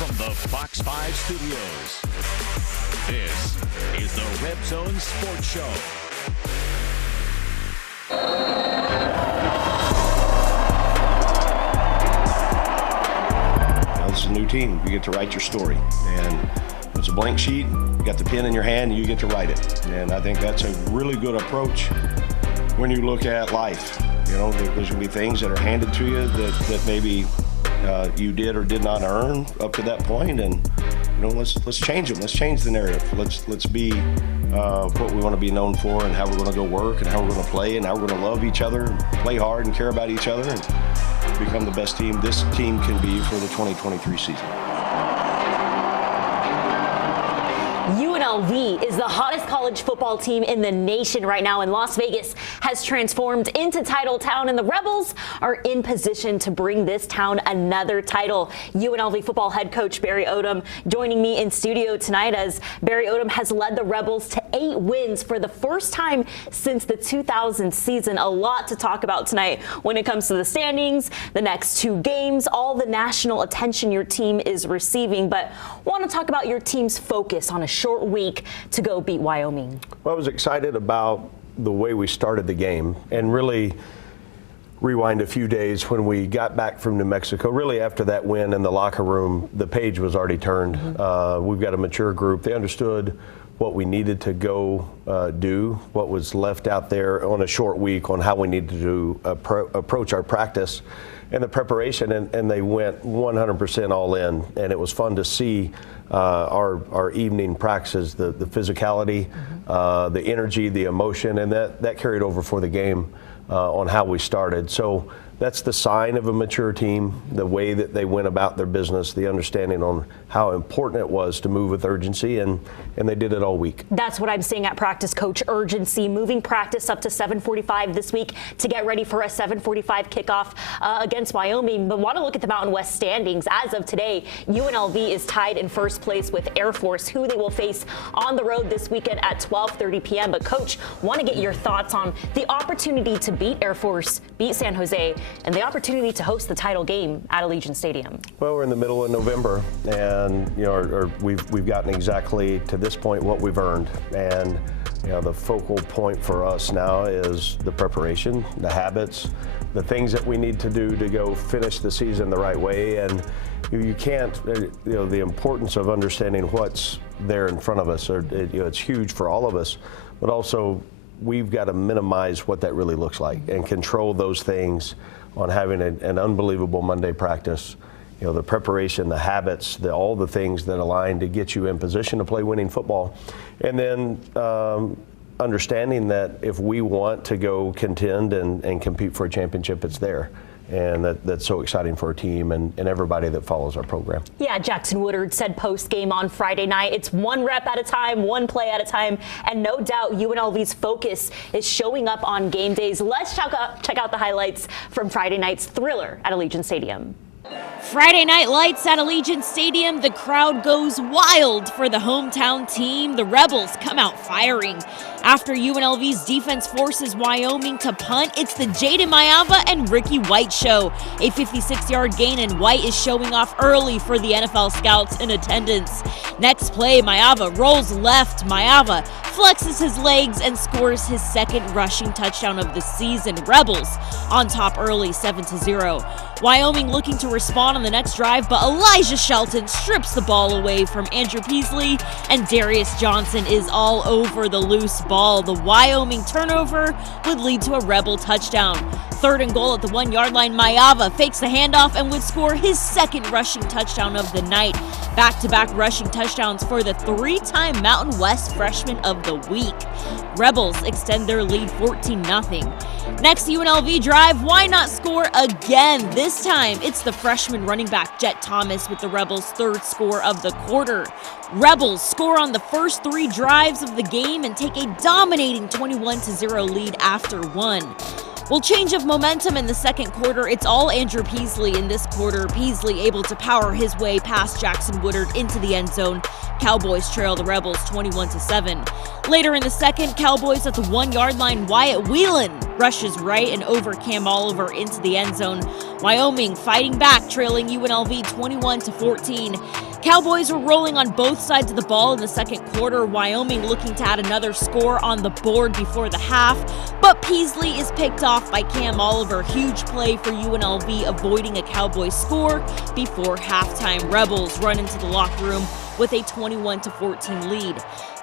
from the Fox 5 studios, this is the Reb Zone Sports Show. This is a new team. You get to write your story. And it's a blank sheet. You got the pen in your hand and you get to write it. And I think that's a really good approach when you look at life. You know, there's going to be things that are handed to you that maybe you did or did not earn up to that point, and you know, let's change them. Let's change the narrative. Let's be what we want to be known for, and how we're going to go work, and how we're going to play, and how we're going to love each other, and play hard, and care about each other, and become the best team this team can be for the 2023 season. UNLV is the hottest college football team in the nation right now, and Las Vegas has transformed into title town, and the Rebels are in position to bring this town another title. UNLV football head coach Barry Odom joining me in studio tonight, as Barry Odom has led the Rebels to 8 wins for the first time since the 2000 season. A lot to talk about tonight when it comes to the standings, the next 2 games, all the national attention your team is receiving. But want to talk about your team's focus on a short week to go beat Wyoming. Well, I was excited about the way we started the game, and really rewind a few days when we got back from New Mexico. Really after that win in the locker room, the page was already turned. We've got a mature group. They understood what we needed to go do, what was left out there on a short week, on how we needed to approach our practice and the preparation, and they went 100% all in, and it was fun to see our evening practices, the physicality, the energy, the emotion, and that carried over for the game on how we started. So that's the sign of a mature team, the way that they went about their business, the understanding on how important it was to move with urgency, and they did it all week. That's what I'm seeing at practice, Coach. Urgency, moving practice up to 7:45 this week to get ready for a 7:45 kickoff against Wyoming. But want to look at the Mountain West standings. As of today, UNLV is tied in first place with Air Force, who they will face on the road this weekend at 12:30 p.m. But Coach, want to get your thoughts on the opportunity to beat Air Force, beat San Jose, and the opportunity to host the title game at Allegiant Stadium. Well, we're in the middle of November, and you know, we've gotten exactly to this point what we've earned, and you know, the focal point for us now is the preparation, the habits, the things that we need to do to go finish the season the right way. And you can't, you know, the importance of understanding what's there in front of us, you know, it's huge for all of us, but also we've got to minimize what that really looks like and control those things on having an unbelievable Monday practice. You know, the preparation, the habits, all the things that align to get you in position to play winning football. And then understanding that if we want to go contend and compete for a championship, it's there. And that's so exciting for our team and everybody that follows our program. Yeah, Jackson Woodard said post-game on Friday night, it's one rep at a time, one play at a time, and no doubt UNLV's focus is showing up on game days. Let's check out the highlights from Friday night's thriller at Allegiant Stadium. Friday night lights at Allegiant Stadium. The crowd goes wild for the hometown team. The Rebels come out firing. After UNLV's defense forces Wyoming to punt, it's the Jaden Maiava and Ricky White show. A 56-yard gain, and White is showing off early for the NFL scouts in attendance. Next play, Maiava rolls left. Maiava flexes his legs and scores his second rushing touchdown of the season. Rebels on top early, 7-0. Wyoming looking to respond on the next drive, but Elijah Shelton strips the ball away from Andrew Peasley, and Darius Johnson is all over the loose ball. The Wyoming turnover would lead to a Rebel touchdown. 3rd and goal at the 1-yard line. Maiava fakes the handoff and would score his second rushing touchdown of the night. Back-to-back rushing touchdowns for the 3-time Mountain West Freshman of the Week. Rebels extend their lead 14-0. Next UNLV drive, why not score again? This time, it's the freshman running back Jet Thomas with the Rebels' 3rd score of the quarter. Rebels score on the first 3 drives of the game and take a dominating 21-0 lead after 1. Well, change of momentum in the second quarter. It's all Andrew Peasley in this quarter. Peasley able to power his way past Jackson Woodard into the end zone. Cowboys trail the Rebels 21-7. Later in the second, Cowboys at the 1-yard line. Wyatt Whelan rushes right and over Cam Oliver into the end zone. Wyoming fighting back, trailing UNLV 21-14. Cowboys were rolling on both sides of the ball in the second quarter. Wyoming looking to add another score on the board before the half, but Peasley is picked off by Cam Oliver. Huge play for UNLV, avoiding a Cowboys score before halftime. Rebels run into the locker room with a 21-14 lead.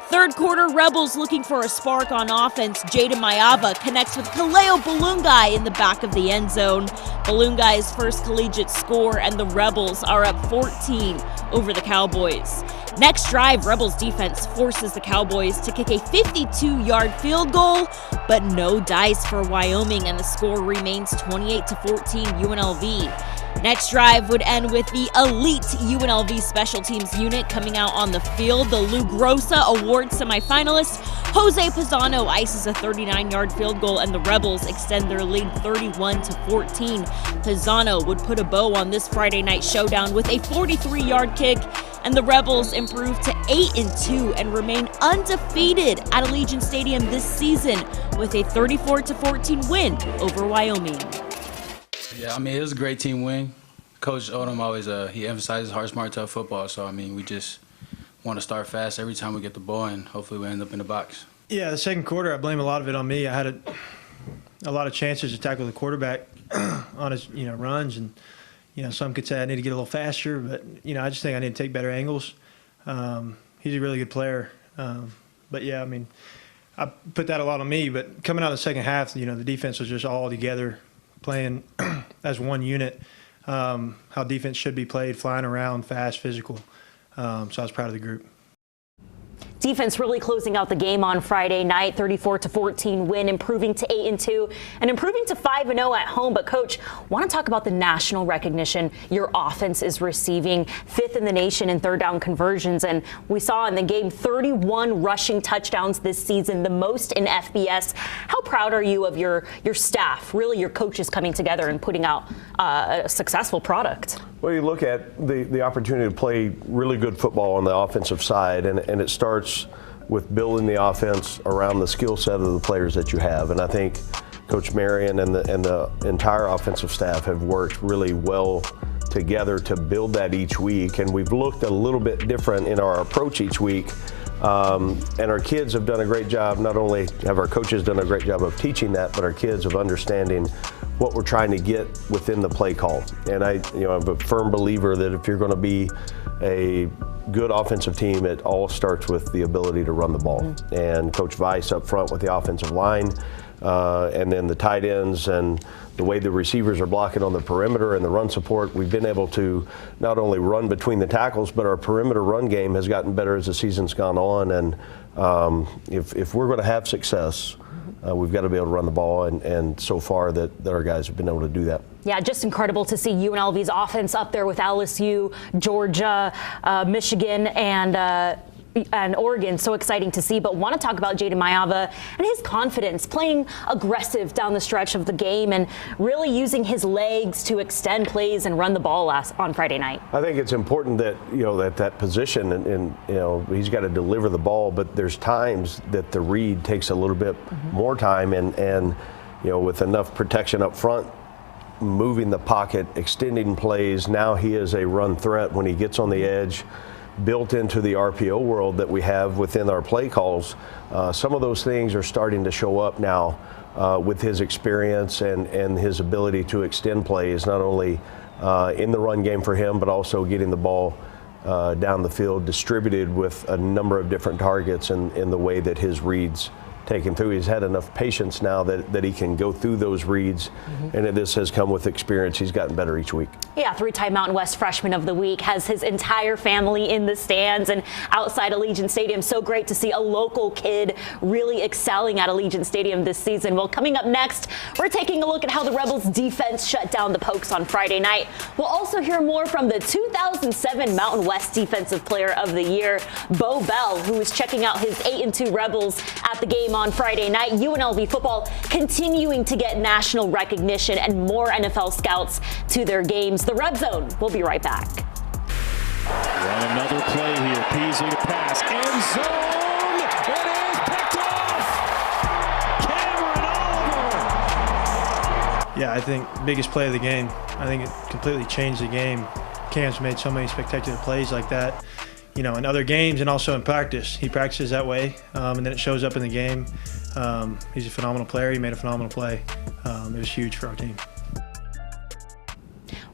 Third quarter, Rebels looking for a spark on offense. Jaden Mayava connects with Kaleo Balungai in the back of the end zone. Balungai's first collegiate score, and the Rebels are up 14 over the Cowboys. Next drive, Rebels defense forces the Cowboys to kick a 52-yard field goal, but no dice for Wyoming, and the score remains 28-14 UNLV. Next drive would end with the elite UNLV special teams unit coming out on the field. The Lou Grossa Award semifinalist Jose Pisano ices a 39-yard field goal, and the Rebels extend their lead 31-14. Pisano would put a bow on this Friday night showdown with a 43-yard kick, and the Rebels improve to 8-2 and remain undefeated at Allegiant Stadium this season with a 34-14 win over Wyoming. Yeah, I mean, it was a great team win. Coach Odom always he emphasizes hard, smart, tough football. So, I mean, we just want to start fast every time we get the ball, and hopefully we end up in the box. Yeah, the second quarter, I blame a lot of it on me. I had a lot of chances to tackle the quarterback on his, runs, and, some could say I need to get a little faster, but, I just think I need to take better angles. He's a really good player. But, yeah, I mean, I put that a lot on me. But coming out of the second half, the defense was just all together, playing as one unit, how defense should be played, flying around, fast, physical. So I was proud of the group. Defense really closing out the game on Friday night, 34-14 win, improving to 8-2 and improving to 5-0 at home. But Coach, want to talk about the national recognition your offense is receiving, 5th in the nation in third down conversions. And we saw in the game 31 rushing touchdowns this season, the most in FBS. How proud are you of your staff, really your coaches coming together and putting out a successful product? Well, you look at the opportunity to play really good football on the offensive side, and it starts with building the offense around the skill set of the players that you have. And I think Coach Marion and the entire offensive staff have worked really well together to build that each week. And we've looked a little bit different in our approach each week. And our kids have done a great job. Not only have our coaches done a great job of teaching that, but our kids of understanding what we're trying to get within the play call. And I'm a firm believer that if you're going to be a good offensive team, it all starts with the ability to run the ball. And Coach Weiss up front with the offensive line, and then the tight ends and the way the receivers are blocking on the perimeter and the run support, we've been able to not only run between the tackles, but our perimeter run game has gotten better as the season's gone on. And if we're going to have success, we've got to be able to run the ball, and so far that our guys have been able to do that. Yeah, just incredible to see UNLV's offense up there with LSU, Georgia, Michigan, and Oregon. So exciting to see. But want to talk about Jaden Mayava and his confidence, playing aggressive down the stretch of the game and really using his legs to extend plays and run the ball on Friday night. I think it's important that that position, and he's got to deliver the ball, but there's times that the read takes a little bit more time, and with enough protection up front, moving the pocket, extending plays. Now he is a run threat when he gets on the edge, built into the RPO world that we have within our play calls. Some of those things are starting to show up now with his experience and his ability to extend plays, not only in the run game for him, but also getting the ball down the field distributed with a number of different targets in the way that his reads taken through. He's had enough patience now that he can go through those reads, and this has come with experience. He's gotten better each week. Yeah, 3-time Mountain West Freshman of the Week, has his entire family in the stands and outside Allegiant Stadium. So great to see a local kid really excelling at Allegiant Stadium this season. Well, coming up next, we're taking a look at how the Rebels defense shut down the Pokes on Friday night. We'll also hear more from the 2007 Mountain West Defensive Player of the Year, Bo Bell, who is checking out his 8-2 Rebels at the game on Friday night. UNLV football continuing to get national recognition and more NFL scouts to their games. The Reb Zone. We'll be right back. Run another play here. Peasley to pass. End zone. It is picked off. Cameron Oliver Yeah, I think biggest play of the game. I think it completely changed the game. Cam's made so many spectacular plays like that, you know, in other games and also in practice. He practices that way, and then it shows up in the game. He's a phenomenal player. He made a phenomenal play. It was huge for our team.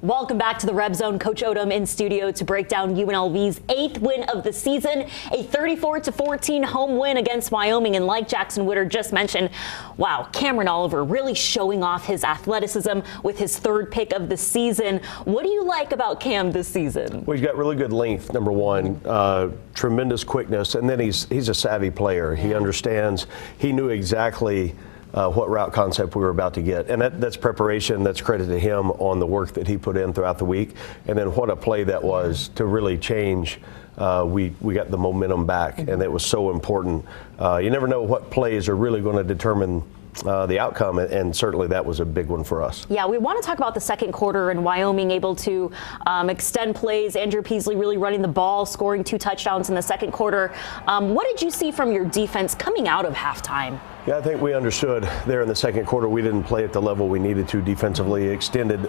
Welcome back to the Reb Zone. Coach Odom in studio to break down UNLV's 8th win of the season, a 34-14 home win against Wyoming. And like Jackson Witter just mentioned, wow, Cameron Oliver really showing off his athleticism with his 3rd pick of the season. What do you like about Cam this season? Well, he's got really good length, number one, tremendous quickness, and then he's a savvy player. He understands, he knew exactly what route concept we were about to get. And that's preparation. That's credit to him on the work that he put in throughout the week. And then what a play that was to really change. We got the momentum back, and it was so important. You never know what plays are really going to determine the outcome, and certainly that was a big one for us. Yeah, we want to talk about the second quarter and Wyoming able to extend plays. Andrew Peasley really running the ball, scoring 2 touchdowns in the second quarter. What did you see from your defense coming out of halftime? Yeah, I think we understood there in the second quarter we didn't play at the level we needed to defensively.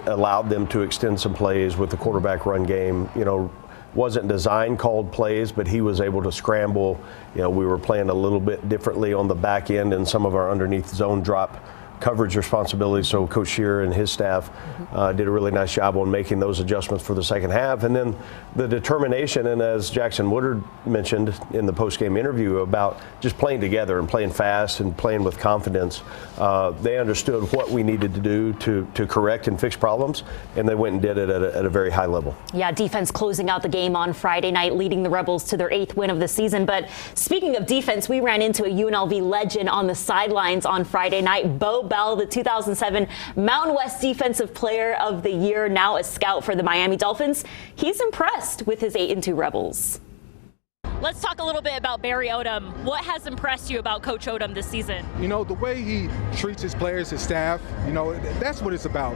Allowed them to extend some plays with the quarterback run game. You know, wasn't design called plays, but he was able to scramble. You know, we were playing a little bit differently on the back end and some of our underneath zone drop coverage responsibilities. So Coach Shearer and his staff did a really nice job on making those adjustments for the second half. And then the determination, and as Jackson Woodard mentioned in the post-game interview about just playing together and playing fast and playing with confidence, they understood what we needed to do to correct and fix problems, and they went and did it at a very high level. Yeah, defense closing out the game on Friday night, leading the Rebels to their 8th win of the season. But speaking of defense, we ran into a UNLV legend on the sidelines on Friday night. Bo Bell, the 2007 Mountain West Defensive Player of the Year, now a scout for the Miami Dolphins. He's impressed with his 8-2 Rebels. Let's talk a little bit about Barry Odom. What has impressed you about Coach Odom this season? You know, the way he treats his players, his staff, you know, that's what it's about.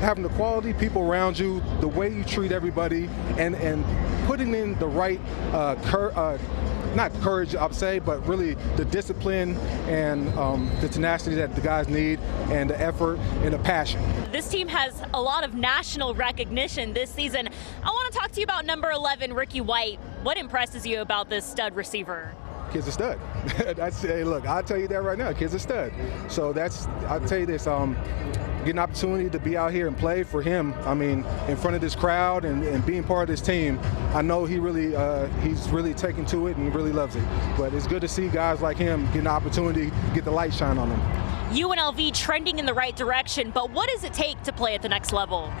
Having the quality people around you, the way you treat everybody, and putting in the right, not courage, I'd say, but really the discipline and the tenacity that the guys need, and the effort and the passion. This team has a lot of national recognition this season. I want to talk to you about number 11, Ricky White. What impresses you about this stud receiver? Kid's a stud. Hey, look, I'll tell you that right now. Kid's a stud. So I'll tell you this, getting an opportunity to be out here and play for him, I mean, in front of this crowd and being part of this team, I know he's really taken to it and really loves it. But it's good to see guys like him get an opportunity, get the light shine on them. UNLV trending in the right direction, but what does it take to play at the next level?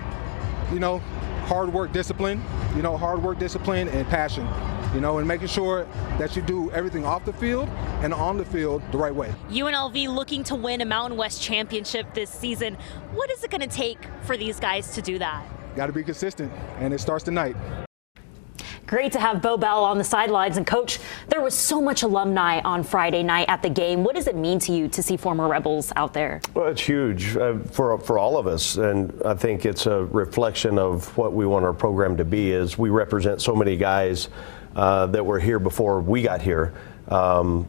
You know, hard work, discipline, and passion, you know, and making sure that you do everything off the field and on the field the right way. UNLV looking to win a Mountain West championship this season. What is it going to take for these guys to do that? Got to be consistent, and it starts tonight. Great to have Bo Bell on the sidelines. And Coach, there was so much alumni on Friday night at the game. What does it mean to you to see former Rebels out there? Well, it's huge for all of us, and I think it's a reflection of what we want our program to be. Is we represent so many guys that were here before we got here.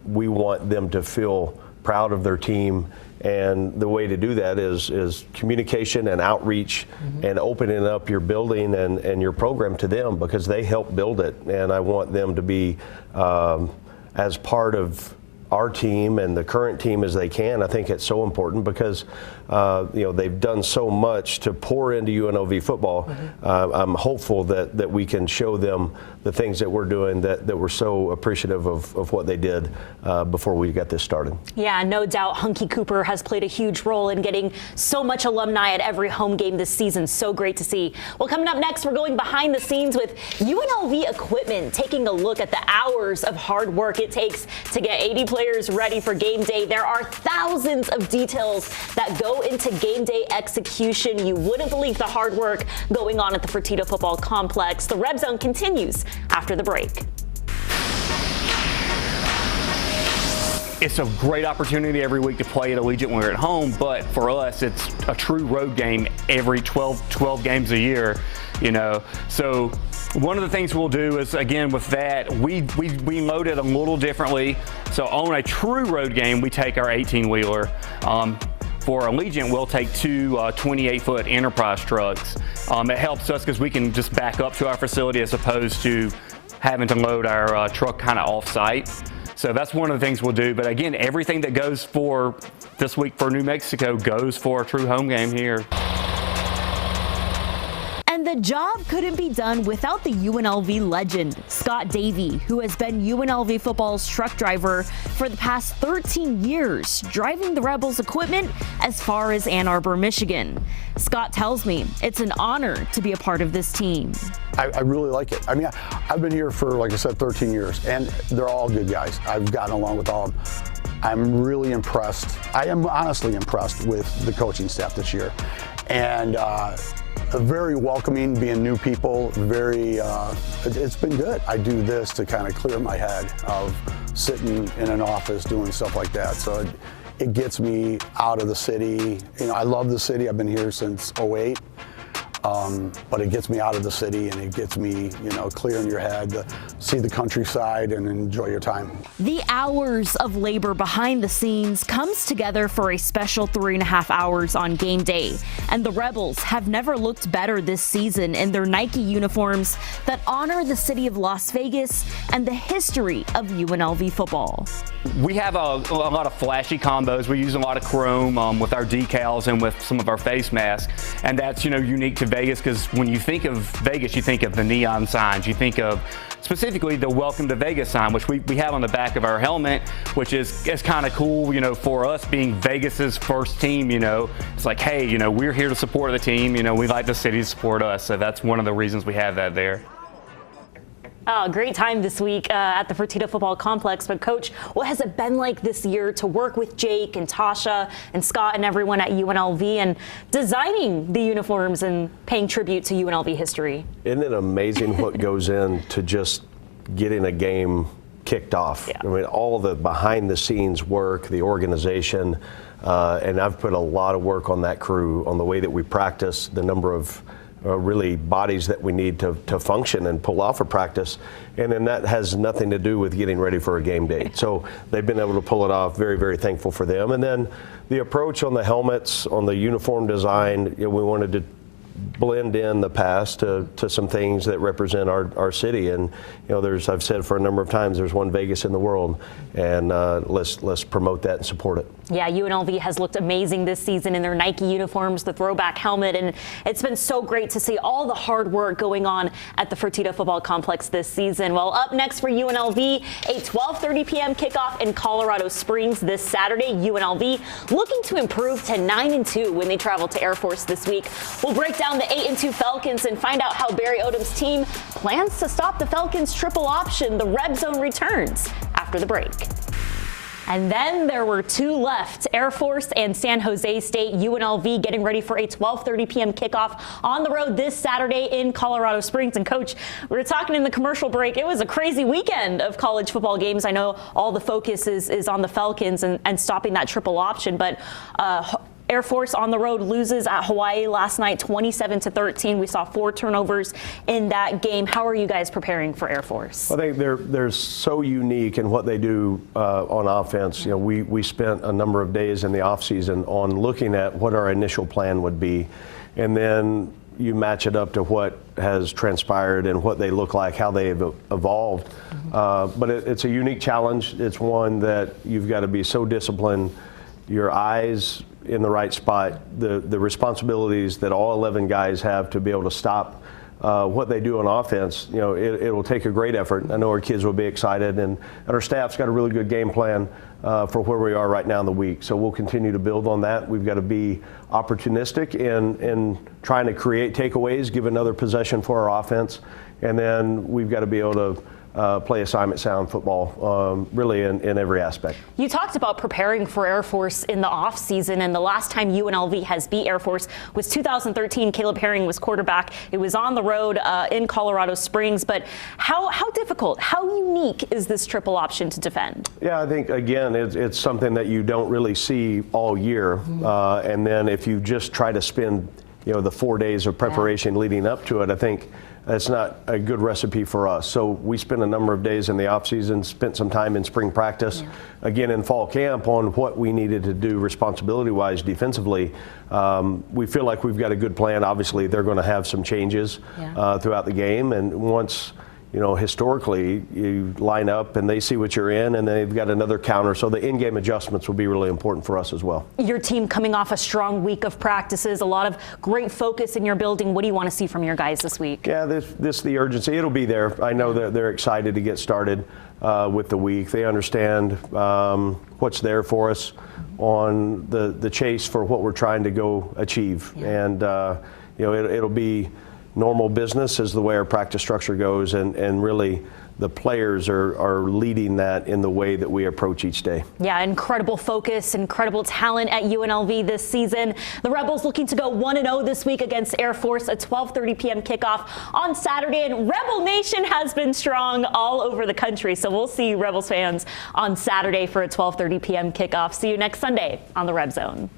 We want them to feel proud of their team. And the way to do that is communication and outreach, and opening up your building and your program to them, because they help build it. And I want them to be as part of our team and the current team as they can. I think it's so important because you know, they've done so much to pour into UNLV football. I'm hopeful that we can show them the things that we're doing, that we're so appreciative of what they did before we got this started. Yeah, no doubt Hunky Cooper has played a huge role in getting so much alumni at every home game this season. So great to see. Well, coming up next, we're going behind the scenes with UNLV equipment, taking a look at the hours of hard work it takes to get 80 players ready for game day. There are thousands of details that go into game day execution. You wouldn't believe the hard work going on at the Fertitta Football Complex. The Reb Zone continues after the break. It's a great opportunity every week to play at Allegiant when we're at home, but for us, it's a true road game every 12 games a year, you know. So one of the things we'll do is, again, with that, we load it a little differently. So on a true road game, we take our 18-wheeler. for Allegiant, we'll take two 28-foot Enterprise trucks. It helps us because we can just back up to our facility as opposed to having to load our truck kind of off-site. So that's one of the things we'll do. But again, everything that goes for this week for New Mexico goes for a true home game here. And the job couldn't be done without the UNLV legend, Scott Davey, who has been UNLV football's truck driver for the past 13 years, driving the Rebels equipment as far as Ann Arbor, Michigan. Scott tells me it's an honor to be a part of this team. I really like it. I mean, I've been here for, like I said, 13 years, and they're all good guys. I've gotten along with all of them. I'm really impressed. I am honestly impressed with the coaching staff this year. And very welcoming, being new people, it's been good. I do this to kind of clear my head of sitting in an office doing stuff like that. So it gets me out of the city. You know, I love the city. I've been here since '08. But it gets me out of the city, and it gets me, you know, clearing your head to see the countryside and enjoy your time. The hours of labor behind the scenes comes together for a special 3.5 hours on game day. And the Rebels have never looked better this season in their Nike uniforms that honor the city of Las Vegas and the history of UNLV football. We have a lot of flashy combos. We use a lot of chrome with our decals and with some of our face masks. And that's, you know, unique to Vegas, because when you think of Vegas, you think of the neon signs. You think of specifically the Welcome to Vegas sign, which we have on the back of our helmet, which is kind of cool, you know, for us being Vegas's first team. You know, it's like, hey, you know, we're here to support the team. You know, we like the city to support us. So that's one of the reasons we have that there. Oh, great time this week at the Fertitta Football Complex. But, Coach, what has it been like this year to work with Jake and Tasha and Scott and everyone at UNLV and designing the uniforms and paying tribute to UNLV history? Isn't it amazing what goes into just getting a game kicked off? Yeah. I mean, all the behind-the-scenes work, the organization, and I've put a lot of work on that crew, on the way that we practice, the number of really bodies that we need to function and pull off a practice, and then that has nothing to do with getting ready for a game day. So they've been able to pull it off. Very, very thankful for them. And then the approach on the helmets, on the uniform design, you know, we wanted to blend in the past to some things that represent our city. And you know, I've said for a number of times, there's one Vegas in the world, and let's promote that and support it. Yeah, UNLV has looked amazing this season in their Nike uniforms, the throwback helmet, and it's been so great to see all the hard work going on at the Fertitta Football Complex this season. Well, up next for UNLV, a 12:30 p.m. kickoff in Colorado Springs this Saturday. UNLV looking to improve to 9-2 when they travel to Air Force this week. We'll break down the 8-2 Falcons and find out how Barry Odom's team plans to stop the Falcons' triple option. The Reb Zone returns after the break. And then there were two left, Air Force and San Jose State. UNLV getting ready for a 12:30 p.m. kickoff on the road this Saturday in Colorado Springs. And, Coach, we were talking in the commercial break. It was a crazy weekend of college football games. I know all the focus is on the Falcons and stopping that triple option, but Air Force on the road loses at Hawaii last night, 27-13. We saw 4 turnovers in that game. How are you guys preparing for Air Force? I think they're so unique in what they do on offense. You know, we spent a number of days in the offseason on looking at what our initial plan would be, and then you match it up to what has transpired and what they look like, how they have evolved. But it's a unique challenge. It's one that you've got to be so disciplined, your eyes in the right spot, the responsibilities that all 11 guys have to be able to stop what they do on offense. You know, it will take a great effort. I know our kids will be excited, and our staff's got a really good game plan for where we are right now in the week. So we'll continue to build on that. We've got to be opportunistic in trying to create takeaways, give another possession for our offense, and then we've got to be able to play assignment sound football, really in every aspect. You talked about preparing for Air Force in the off season, and the last time UNLV has beat Air Force was 2013. Caleb Herring was quarterback. It was on the road in Colorado Springs. But how difficult, how unique is this triple option to defend? Yeah, I think, again, it's something that you don't really see all year. And then if you just try to spend, you know, the 4 days of preparation leading up to it, I think that's not a good recipe for us. So we spent a number of days in the offseason, spent some time in spring practice, again in fall camp on what we needed to do responsibility-wise defensively. We feel like we've got a good plan. Obviously, they're going to have some changes throughout the game, and once historically, you line up and they see what you're in, and they've got another counter. So the in-game adjustments will be really important for us as well. Your team coming off a strong week of practices, a lot of great focus in your building. What do you want to see from your guys this week? Yeah, this the urgency. It'll be there. I know that they're excited to get started with the week. They understand what's there for us on the chase for what we're trying to go achieve. And it'll be normal business is the way our practice structure goes, and really the players are leading that in the way that we approach each day. Yeah, incredible focus, incredible talent at UNLV this season. The Rebels looking to go 1-0 this week against Air Force, a 12:30 p.m. kickoff on Saturday, and Rebel Nation has been strong all over the country, so we'll see Rebels fans on Saturday for a 12:30 p.m. kickoff. See you next Sunday on the Reb Zone.